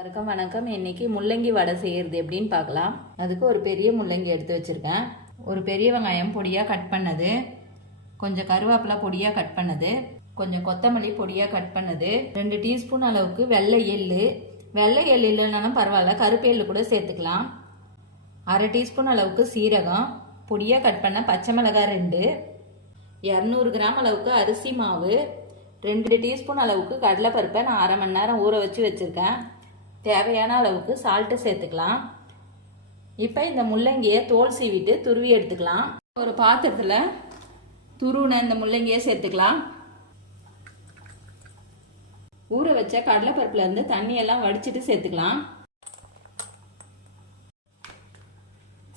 வணக்கம் வணக்கம். இன்னைக்கு முள்ளங்கி வடை செய்யறது எப்படின்னு பார்க்கலாம். அதுக்கு ஒரு பெரிய முள்ளங்கி எடுத்து வச்சிருக்கேன். ஒரு பெரிய வெங்காயம் பொடியாக கட் பண்ணது. கொஞ்சம் கருவேப்பிலை பொடியாக கட் பண்ணது. கொஞ்சம் கொத்தமல்லி பொடியாக கட் பண்ணது. ரெண்டு டீஸ்பூன் அளவுக்கு வெள்ளை எள்ளு. வெள்ளை எள்ளு இல்லைனாலும் பரவாயில்ல. கருப்பு எள்ளு கூட சேர்த்துக்கலாம். அரை டீஸ்பூன் அளவுக்கு சீரகம். பொடியாக கட் பண்ண பச்சை மிளகாய் ரெண்டு. இரநூறு கிராம் அளவுக்கு அரிசி மாவு. ரெண்டு டீஸ்பூன் அளவுக்கு கடலைப்பருப்பை நான் அரை மணி நேரம் ஊற வச்சு வச்சுருக்கேன். தேவையான அளவுக்கு சால்ட்டு சேர்த்துக்கலாம். இப்போ இந்த முள்ளங்கியை தோல் சீவிட்டு துருவி எடுத்துக்கலாம். ஒரு பாத்திரத்தில் துருவின இந்த முள்ளங்கியை சேர்த்துக்கலாம். ஊற வச்ச கடலைப்பருப்புலேருந்து தண்ணியெல்லாம் வடிச்சிட்டு சேர்த்துக்கலாம்.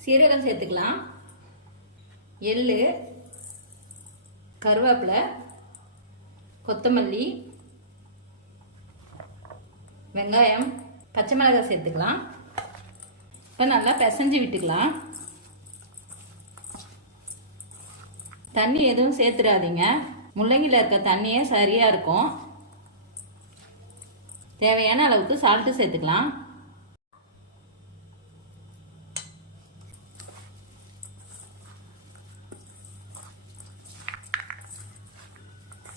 சீரகம் சேர்த்துக்கலாம். எள்ளு கருவேப்பிலை கொத்தமல்லி வெங்காயம் பச்சை மிளகாய் சேர்த்துக்கலாம். இப்போ நல்லா பிசைஞ்சு விட்டுக்கலாம். தண்ணி எதுவும் சேர்த்துடாதீங்க. முள்ளங்கியில் இருக்க தண்ணியே சரியாக இருக்கும். தேவையான அளவுக்கு சால்ட்டு சேர்த்துக்கலாம்.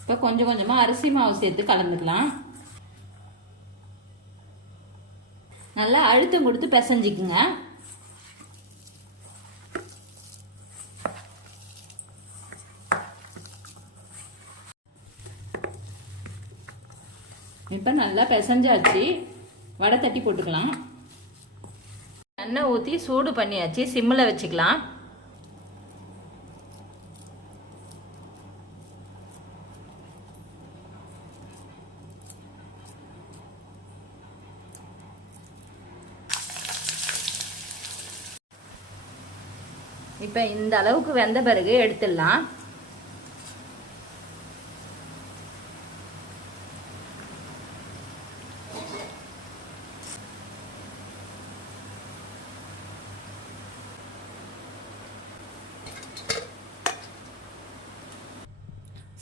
இப்போ கொஞ்சம் கொஞ்சமாக அரிசி மாவு சேர்த்து கலந்துக்கலாம். நல்லா அழுத்தம் கொடுத்து பிசைஞ்சிக்குங்க. இப்போ நல்லா பிசைஞ்சாச்சு. வடை தட்டி போட்டுக்கலாம். எண்ணெய் ஊற்றி சூடு பண்ணியாச்சு. சிம்மில் வச்சுக்கலாம். இப்போ இந்த அளவுக்கு வெந்த பிறகு எடுத்துடலாம்.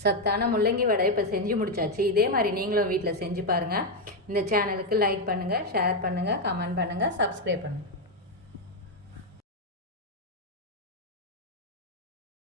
சத்தான முள்ளங்கி வடை இப்போ செஞ்சு முடிச்சாச்சு. இதே மாதிரி நீங்களும் வீட்டில் செஞ்சு பாருங்கள் இந்த சேனலுக்கு லைக் பண்ணுங்கள் ஷேர் பண்ணுங்கள் கமெண்ட் பண்ணுங்கள் சப்ஸ்கிரைப் பண்ணுங்கள்